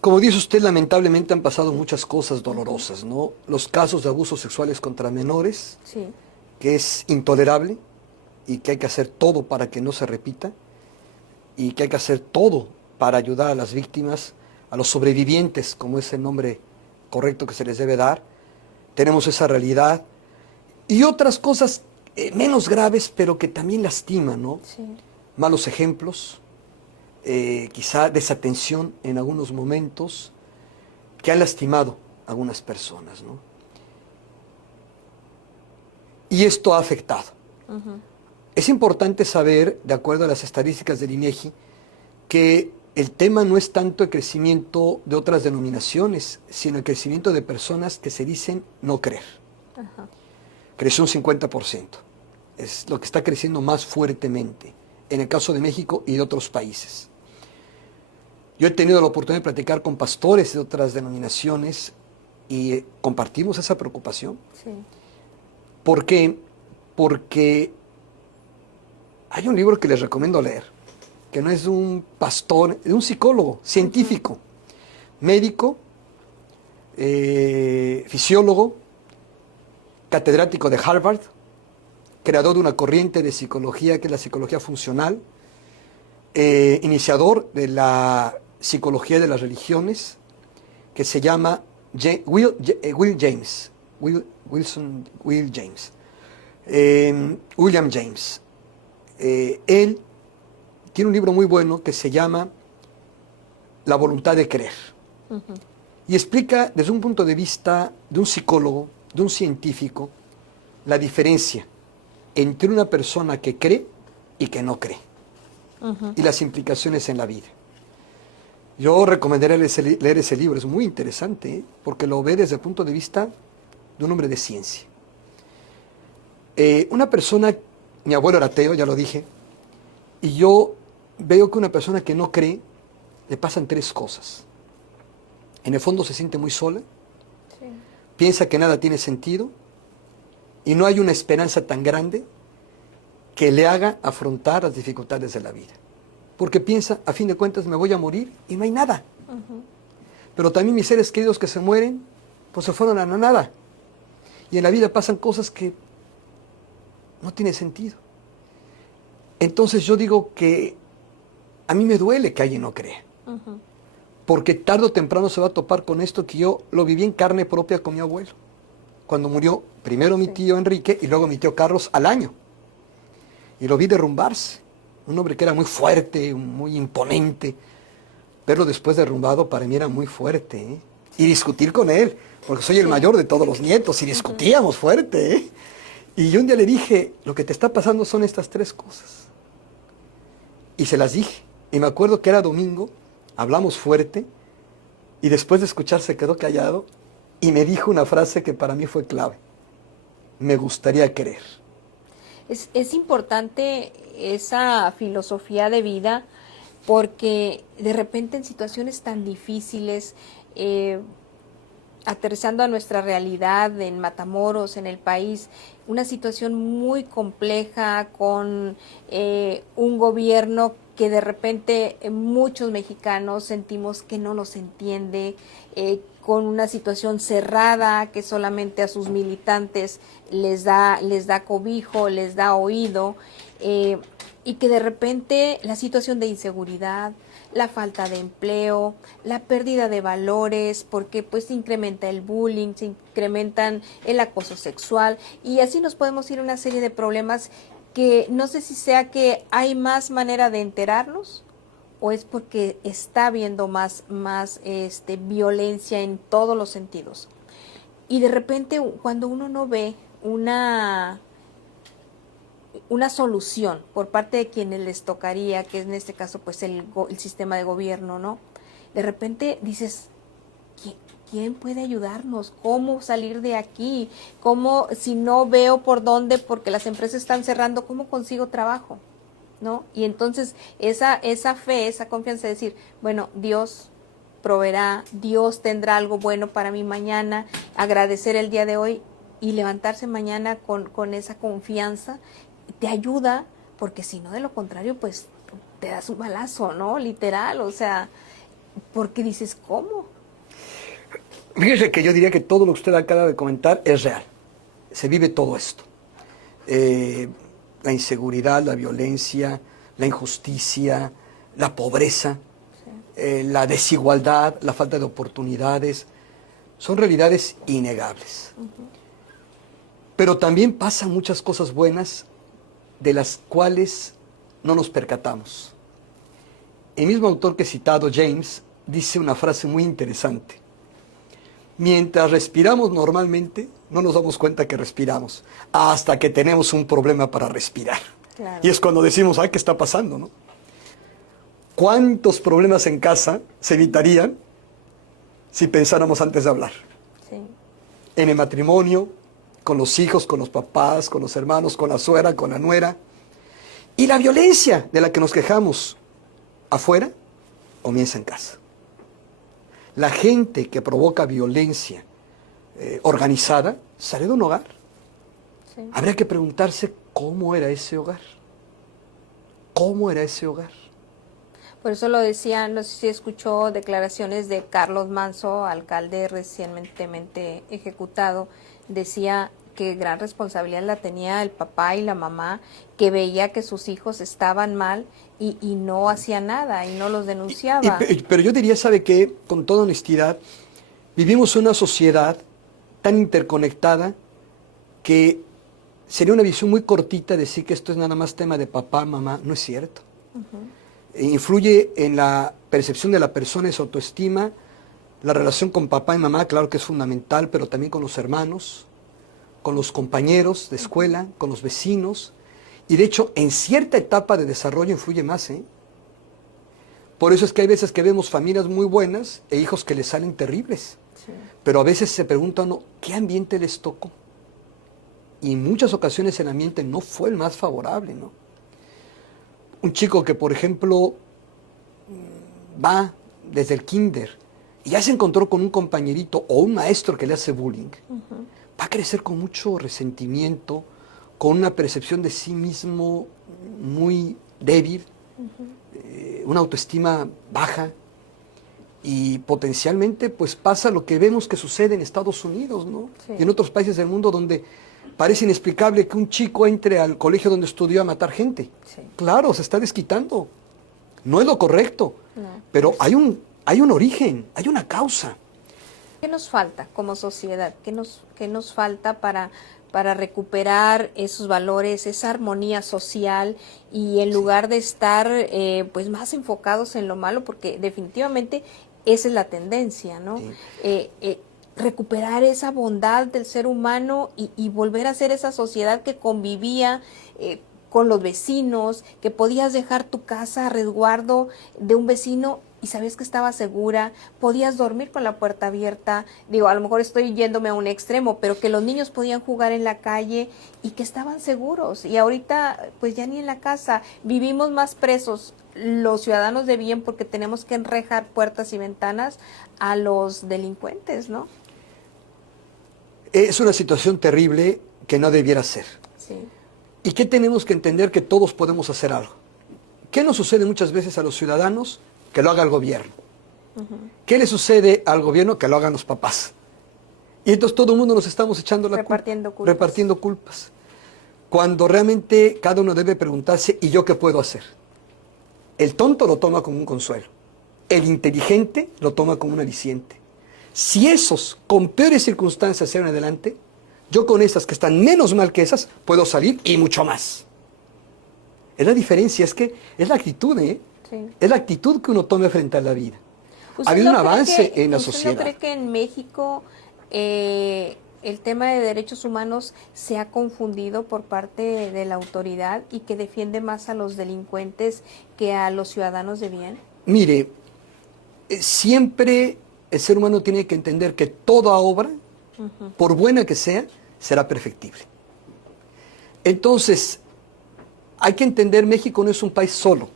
Como dice usted, lamentablemente han pasado muchas cosas dolorosas, ¿no? Los casos de abusos sexuales contra menores, Sí. que es intolerable y que hay que hacer todo para que no se repita y que hay que hacer todo para ayudar a las víctimas, a los sobrevivientes, como es el nombre correcto que se les debe dar. Tenemos esa realidad y otras cosas menos graves, pero que también lastiman, ¿no? Sí. Malos ejemplos, quizá desatención en algunos momentos, que han lastimado a algunas personas, ¿no? Y esto ha afectado. Es importante saber, de acuerdo a las estadísticas del INEGI, que el tema no es tanto el crecimiento de otras denominaciones, sino el crecimiento de personas que se dicen no creer. Ajá. Creció un 50%. Es lo que está creciendo más fuertemente en el caso de México y de otros países. Yo he tenido la oportunidad de platicar con pastores de otras denominaciones y compartimos esa preocupación. Sí. ¿Por qué? Porque hay un libro que les recomiendo leer, que no es de un pastor, es de un psicólogo, científico, médico, fisiólogo, catedrático de Harvard, creador de una corriente de psicología que es la psicología funcional, iniciador de la psicología de las religiones, que se llama Will James. William James. Él tiene un libro muy bueno que se llama La voluntad de creer. Y explica desde un punto de vista de un psicólogo, de un científico, la diferencia entre una persona que cree y que no cree. Y las implicaciones en la vida. Yo recomendaría leer ese libro, es muy interesante, ¿eh? Porque lo ve desde el punto de vista de un hombre de ciencia. Una persona, mi abuelo era ateo, ya lo dije, y yo veo que una persona que no cree, le pasan tres cosas. En el fondo se siente muy sola, Sí. piensa que nada tiene sentido, y no hay una esperanza tan grande que le haga afrontar las dificultades de la vida. porque piensa, a fin de cuentas me voy a morir y no hay nada. Pero también mis seres queridos que se mueren, pues se fueron a la nada. Y en la vida pasan cosas que no tienen sentido. Entonces yo digo que a mí me duele que alguien no crea. Porque tarde o temprano se va a topar con esto que yo lo viví en carne propia con mi abuelo. Cuando murió primero mi tío Enrique y luego mi tío Carlos al año. Y lo vi derrumbarse. Un hombre que era muy fuerte, muy imponente. Verlo después derrumbado para mí era muy fuerte, ¿eh? Y discutir con él, porque soy el mayor de todos los nietos, y discutíamos fuerte, ¿eh? Y yo un día le dije, lo que te está pasando son estas 3 cosas. Y se las dije. Y me acuerdo que era domingo, hablamos fuerte, y después de escuchar se quedó callado, y me dijo una frase que para mí fue clave. Me gustaría querer. Es importante esa filosofía de vida porque de repente en situaciones tan difíciles, aterrizando a nuestra realidad en Matamoros, en el país, una situación muy compleja con un gobierno que de repente muchos mexicanos sentimos que no nos entiende, con una situación cerrada que solamente a sus militantes les da cobijo, les da oído, y que de repente la situación de inseguridad, la falta de empleo, la pérdida de valores, porque pues se incrementa el bullying, se incrementan el acoso sexual, y así nos podemos ir a una serie de problemas que no sé si sea que hay más manera de enterarnos o es porque está habiendo más violencia en todos los sentidos. Y de repente cuando uno no ve una solución por parte de quienes les tocaría, que es en este caso pues el sistema de gobierno, ¿no? De repente dices, ¿quién puede ayudarnos? ¿Cómo salir de aquí? ¿Cómo, si no veo por dónde, porque las empresas están cerrando, cómo consigo trabajo? ¿No? Y entonces esa fe, esa confianza de decir, bueno, Dios proveerá, Dios tendrá algo bueno para mí mañana, agradecer el día de hoy y levantarse mañana con esa confianza, te ayuda, porque si no, de lo contrario, pues te das un balazo, ¿no? Literal, o sea, porque dices, ¿cómo? Fíjese que yo diría que todo lo que usted acaba de comentar es real. Se vive todo esto. La inseguridad, la violencia, la injusticia, la pobreza, la desigualdad, la falta de oportunidades, son realidades innegables. Pero también pasan muchas cosas buenas de las cuales no nos percatamos. El mismo autor que he citado, James, dice una frase muy interesante. Mientras respiramos normalmente, no nos damos cuenta que respiramos, hasta que tenemos un problema para respirar. Claro. Y es cuando decimos, ay, ¿qué está pasando, no? ¿Cuántos problemas en casa se evitarían si pensáramos antes de hablar? Sí. En el matrimonio, con los hijos, con los papás, con los hermanos, con la suegra, con la nuera. Y la violencia de la que nos quejamos afuera comienza en casa. La gente que provoca violencia organizada sale de un hogar. Sí. Habría que preguntarse cómo era ese hogar. ¿Cómo era ese hogar? Por eso lo decía, no sé si escuchó declaraciones de Carlos Manzo, alcalde recientemente ejecutado, decía que gran responsabilidad la tenía el papá y la mamá, que veía que sus hijos estaban mal y no hacía nada y no los denunciaba. Pero yo diría, ¿sabe qué? Con toda honestidad, vivimos una sociedad tan interconectada que sería una visión muy cortita decir que esto es nada más tema de papá, mamá. No es cierto. Influye en la percepción de la persona, en su autoestima, la relación con papá y mamá, claro que es fundamental, pero también con los hermanos, con los compañeros de escuela, con los vecinos. Y de hecho, en cierta etapa de desarrollo influye más, ¿eh? Por eso es que hay veces que vemos familias muy buenas e hijos que les salen terribles. Sí. Pero a veces se preguntan, ¿qué ambiente les tocó? Y en muchas ocasiones el ambiente no fue el más favorable, ¿no? Un chico que, por ejemplo, va desde el kinder y ya se encontró con un compañerito o un maestro que le hace bullying, va a crecer con mucho resentimiento, con una percepción de sí mismo muy débil, una autoestima baja y potencialmente pues pasa lo que vemos que sucede en Estados Unidos, ¿no? Sí. Y en otros países del mundo donde parece inexplicable que un chico entre al colegio donde estudió a matar gente. Sí. Claro, se está desquitando. No es lo correcto, No. pero hay un origen, hay una causa. ¿Qué nos falta como sociedad? Qué nos falta para recuperar esos valores, esa armonía social y en lugar de estar pues más enfocados en lo malo, porque definitivamente esa es la tendencia, ¿no? Sí. Recuperar esa bondad del ser humano y volver a ser esa sociedad que convivía con los vecinos, que podías dejar tu casa a resguardo de un vecino y sabías que estaba segura, podías dormir con la puerta abierta, digo, a lo mejor estoy yéndome a un extremo, pero que los niños podían jugar en la calle y que estaban seguros. Y ahorita, pues ya ni en la casa, vivimos más presos los ciudadanos de bien porque tenemos que enrejar puertas y ventanas a los delincuentes, ¿no? Es una situación terrible que no debiera ser. Sí. ¿Y qué tenemos que entender? Que todos podemos hacer algo. ¿Qué nos sucede muchas veces a los ciudadanos? Que lo haga el gobierno. ¿Qué le sucede al gobierno? Que lo hagan los papás. Y entonces todo el mundo nos estamos echando la Repartiendo culpa, culpas. repartiendo culpas. Cuando realmente cada uno debe preguntarse, ¿y yo qué puedo hacer? El tonto lo toma como un consuelo. El inteligente lo toma como un aliciente. Si esos con peores circunstancias se van adelante, yo con esas que están menos mal que esas, puedo salir y mucho más. Es la diferencia, es que es la actitud, ¿eh? Sí. Es la actitud que uno tome frente a la vida. ¿Usted Ha habido un no cree avance que- en la ¿Usted sociedad. no cree que en México el tema de derechos humanos se ha confundido por parte de la autoridad y que defiende más a los delincuentes que a los ciudadanos de bien? Mire, siempre el ser humano tiene que entender que toda obra, por buena que sea, será perfectible. Entonces, hay que entender, México no es un país solo.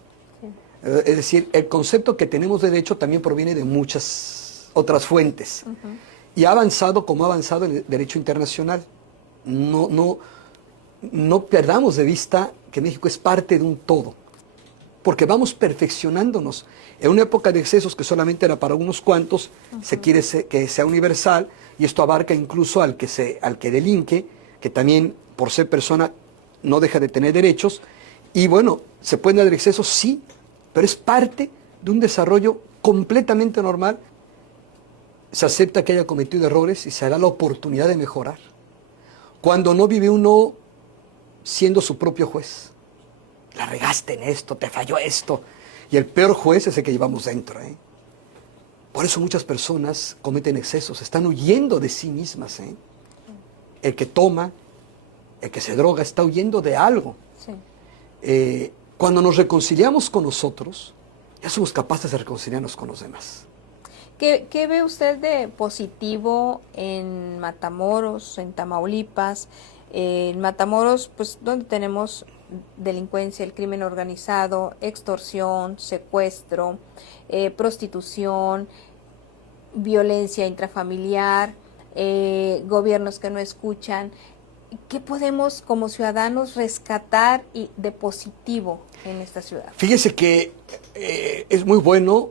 Es decir, el concepto que tenemos de derecho también proviene de muchas otras fuentes. Y ha avanzado como ha avanzado el derecho internacional. No perdamos de vista que México es parte de un todo, porque vamos perfeccionándonos. En una época de excesos que solamente era para unos cuantos, se quiere que sea universal, y esto abarca incluso al que delinque, que también por ser persona no deja de tener derechos. Y bueno, ¿se pueden dar excesos? Sí, pero es parte de un desarrollo completamente normal. Se acepta que haya cometido errores y se da la oportunidad de mejorar. Cuando no vive uno siendo su propio juez. La regaste en esto, te falló esto. Y el peor juez es el que llevamos dentro, ¿eh? Por eso muchas personas cometen excesos, están huyendo de sí mismas, ¿eh? El que toma, el que se droga, está huyendo de algo. Sí. Cuando nos reconciliamos con nosotros, ya somos capaces de reconciliarnos con los demás. ¿Qué ve usted de positivo en Matamoros, en Tamaulipas? En Matamoros, pues, donde tenemos delincuencia, el crimen organizado, extorsión, secuestro, prostitución, violencia intrafamiliar, gobiernos que no escuchan. ¿Qué podemos como ciudadanos rescatar de positivo en esta ciudad? Fíjese que es muy bueno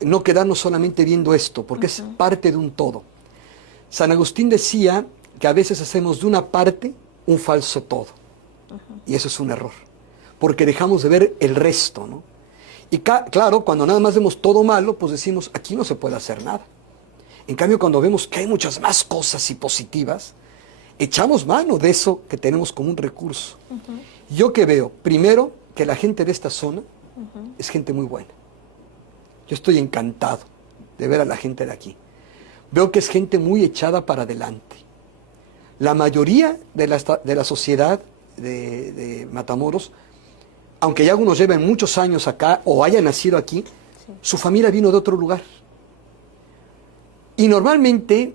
no quedarnos solamente viendo esto, porque es parte de un todo. San Agustín decía que a veces hacemos de una parte un falso todo. Y eso es un error, porque dejamos de ver el resto, ¿no? Y claro, cuando nada más vemos todo malo, pues decimos, aquí no se puede hacer nada. En cambio, cuando vemos que hay muchas más cosas y positivas, echamos mano de eso que tenemos como un recurso. Yo que veo, primero, que la gente de esta zona es gente muy buena. Yo estoy encantado de ver a la gente de aquí. Veo que es gente muy echada para adelante. La mayoría de la sociedad de Matamoros, aunque ya algunos lleven muchos años acá o hayan nacido aquí, Sí. su familia vino de otro lugar. Y normalmente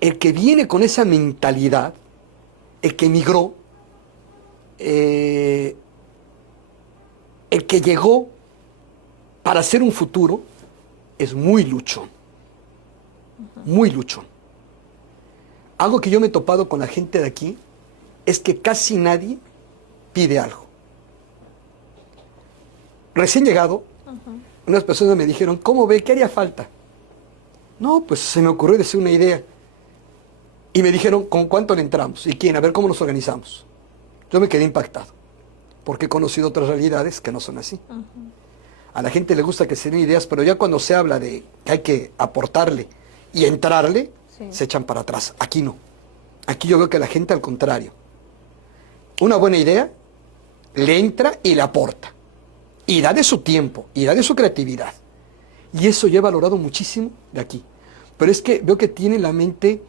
el que viene con esa mentalidad, el que emigró, el que llegó para hacer un futuro, es muy luchón. Muy luchón. Algo que yo me he topado con la gente de aquí es que casi nadie pide algo. recién llegado, unas personas me dijeron, ¿cómo ve? ¿Qué haría falta? No, pues se me ocurrió decir una idea. Y me dijeron, ¿con cuánto le entramos? ¿Y quién? A ver cómo nos organizamos. Yo me quedé impactado, porque he conocido otras realidades que no son así. A la gente le gusta que se den ideas, pero ya cuando se habla de que hay que aportarle y entrarle, Sí. se echan para atrás. Aquí no. Aquí yo veo que la gente al contrario. Una buena idea, le entra y le aporta. Y da de su tiempo, y da de su creatividad. Y eso yo he valorado muchísimo de aquí. Pero es que veo que tiene la mente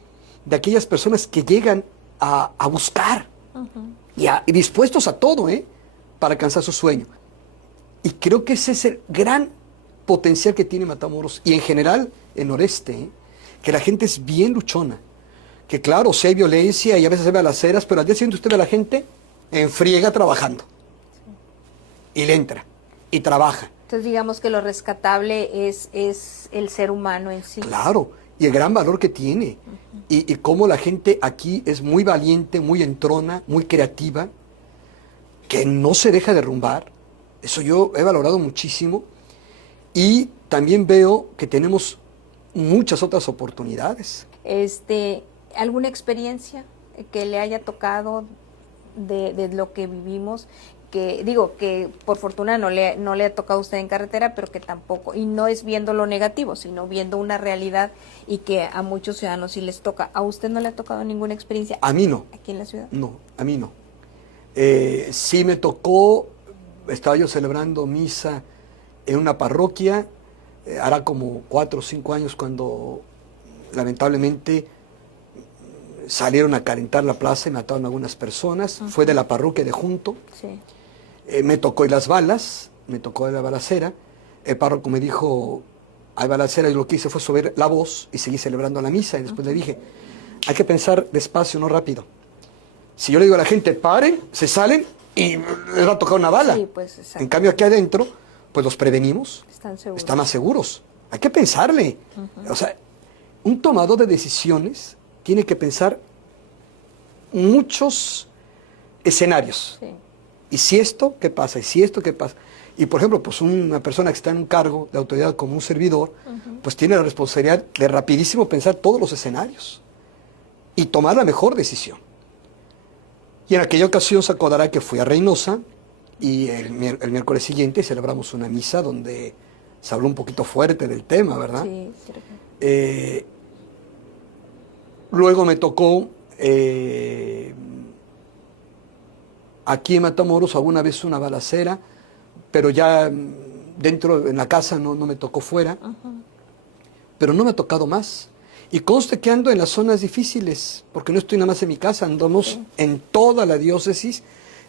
de aquellas personas que llegan a buscar y dispuestos a todo, para alcanzar su sueño. Y creo que ese es el gran potencial que tiene Matamoros y en general el noreste, que la gente es bien luchona. Que claro, sí hay violencia y a veces hay balaceras, pero al día siguiente usted ve a la gente en friega trabajando. Y le entra, y trabaja. Entonces digamos que lo rescatable es el ser humano en sí. Claro, y el gran valor que tiene. Y cómo la gente aquí es muy valiente, muy entrona, muy creativa, que no se deja derrumbar. Eso yo he valorado muchísimo. Y también veo que tenemos muchas otras oportunidades. ¿Alguna experiencia que le haya tocado de lo que vivimos? Que digo que por fortuna no le ha tocado a usted en carretera, pero que tampoco, y no es viendo lo negativo, sino viendo una realidad y que a muchos ciudadanos sí les toca. ¿A usted no le ha tocado ninguna experiencia? A mí no. ¿Aquí en la ciudad? No, a mí no. Sí me tocó, estaba yo celebrando misa en una parroquia, hará como 4 o 5 años cuando lamentablemente salieron a calentar la plaza y mataron a algunas personas. Fue de la parroquia de Junto. Sí. Me tocó ir las balas, me tocó ir la balacera. El párroco me dijo, hay balacera, y lo que hice fue subir la voz y seguí celebrando la misa. Y después le dije, hay que pensar despacio, no rápido. Si yo le digo a la gente, paren, se salen y les va a tocar una bala. Sí, pues, exacto. En cambio aquí adentro, pues los prevenimos, Están seguros. están más seguros. Hay que pensarle. O sea, un tomador de decisiones tiene que pensar muchos escenarios. Sí. ¿Y si esto qué pasa? ¿Y si esto qué pasa? Y por ejemplo, pues una persona que está en un cargo de autoridad como un servidor, pues tiene la responsabilidad de rapidísimo pensar todos los escenarios y tomar la mejor decisión. Y en aquella ocasión se acordará que fui a Reynosa y el miércoles siguiente celebramos una misa donde se habló un poquito fuerte del tema, ¿verdad? Sí, cierto. Luego me tocó aquí en Matamoros alguna vez una balacera, pero ya dentro, en la casa, no me tocó fuera. Pero no me ha tocado más. Y conste que ando en las zonas difíciles, porque no estoy nada más en mi casa, andamos en toda la diócesis,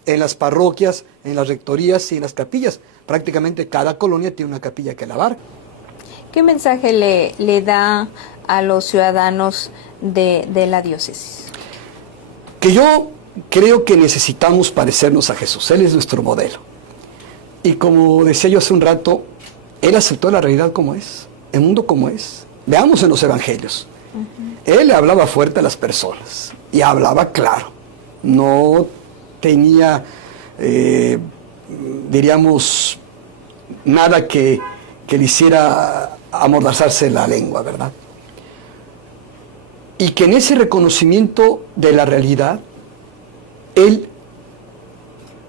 en las parroquias, en las rectorías y en las capillas. Prácticamente cada colonia tiene una capilla que lavar. ¿Qué mensaje le da a los ciudadanos de la diócesis? Que yo creo que necesitamos parecernos a Jesús. Él es nuestro modelo. Y como decía yo hace un rato, Él aceptó la realidad como es, el mundo como es. Veamos en los evangelios. Él le hablaba fuerte a las personas y hablaba claro. No tenía, diríamos, nada que le hiciera amordazarse la lengua, ¿verdad? Y que en ese reconocimiento de la realidad, Él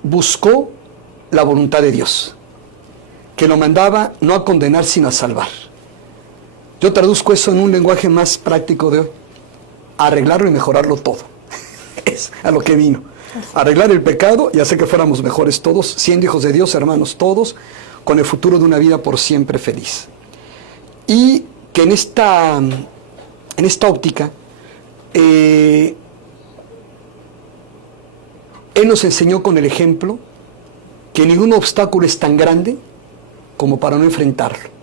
buscó la voluntad de Dios, que lo mandaba no a condenar, sino a salvar. Yo traduzco eso en un lenguaje más práctico de hoy: arreglarlo y mejorarlo todo. Es a lo que vino. Arreglar el pecado y hacer que fuéramos mejores todos, siendo hijos de Dios, hermanos todos, con el futuro de una vida por siempre feliz. Y que en esta óptica, Él nos enseñó con el ejemplo que ningún obstáculo es tan grande como para no enfrentarlo.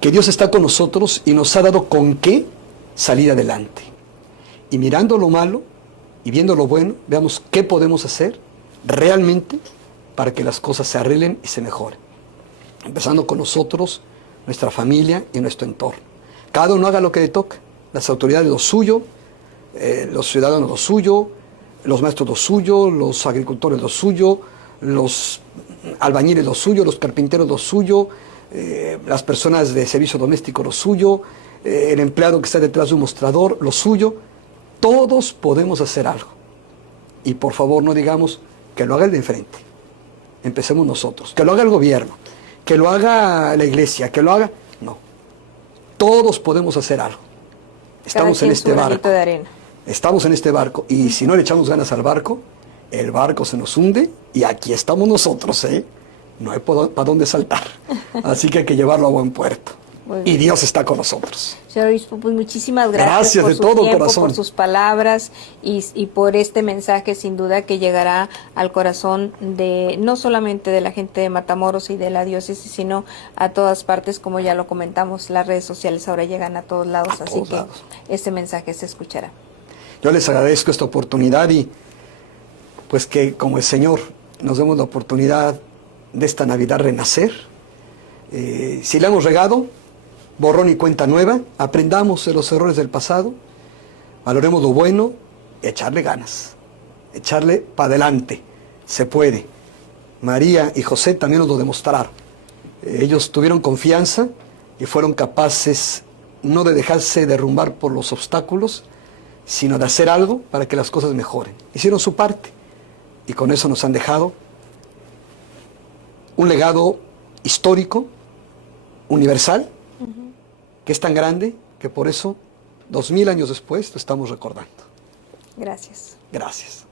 Que Dios está con nosotros y nos ha dado con qué salir adelante. Y mirando lo malo y viendo lo bueno, veamos qué podemos hacer realmente para que las cosas se arreglen y se mejoren. Empezando con nosotros, nuestra familia y nuestro entorno. Cada uno haga lo que le toca. Las autoridades lo suyo, los ciudadanos lo suyo, los maestros lo suyo, los agricultores lo suyo, los albañiles lo suyo, los carpinteros lo suyo, las personas de servicio doméstico lo suyo, el empleado que está detrás de un mostrador lo suyo. Todos podemos hacer algo. Y por favor no digamos que lo haga el de enfrente. Empecemos nosotros. Que lo haga el gobierno, que lo haga la iglesia, que lo haga... No. Todos podemos hacer algo. Estamos en este barco. De arena. Estamos en este barco. Y si no le echamos ganas al barco, el barco se nos hunde y aquí estamos nosotros, ¿eh? No hay para dónde saltar. Así que hay que llevarlo a buen puerto. Y Dios está con nosotros. Señor Obispo, pues muchísimas gracias por de su todo tiempo, corazón. por sus palabras y por este mensaje sin duda que llegará al corazón de no solamente de la gente de Matamoros y de la diócesis, sino a todas partes, como ya lo comentamos, las redes sociales ahora llegan a todos lados, así que este mensaje se escuchará. Yo les agradezco esta oportunidad y pues que como el Señor nos demos la oportunidad de esta Navidad renacer. Si la hemos regado, borrón y cuenta nueva, aprendamos de los errores del pasado, valoremos lo bueno y echarle ganas, echarle para adelante, se puede. María y José también nos lo demostraron. Ellos tuvieron confianza y fueron capaces no de dejarse derrumbar por los obstáculos, sino de hacer algo para que las cosas mejoren. Hicieron su parte y con eso nos han dejado un legado histórico, universal, que es tan grande que por eso 2000 años después lo estamos recordando. Gracias. Gracias.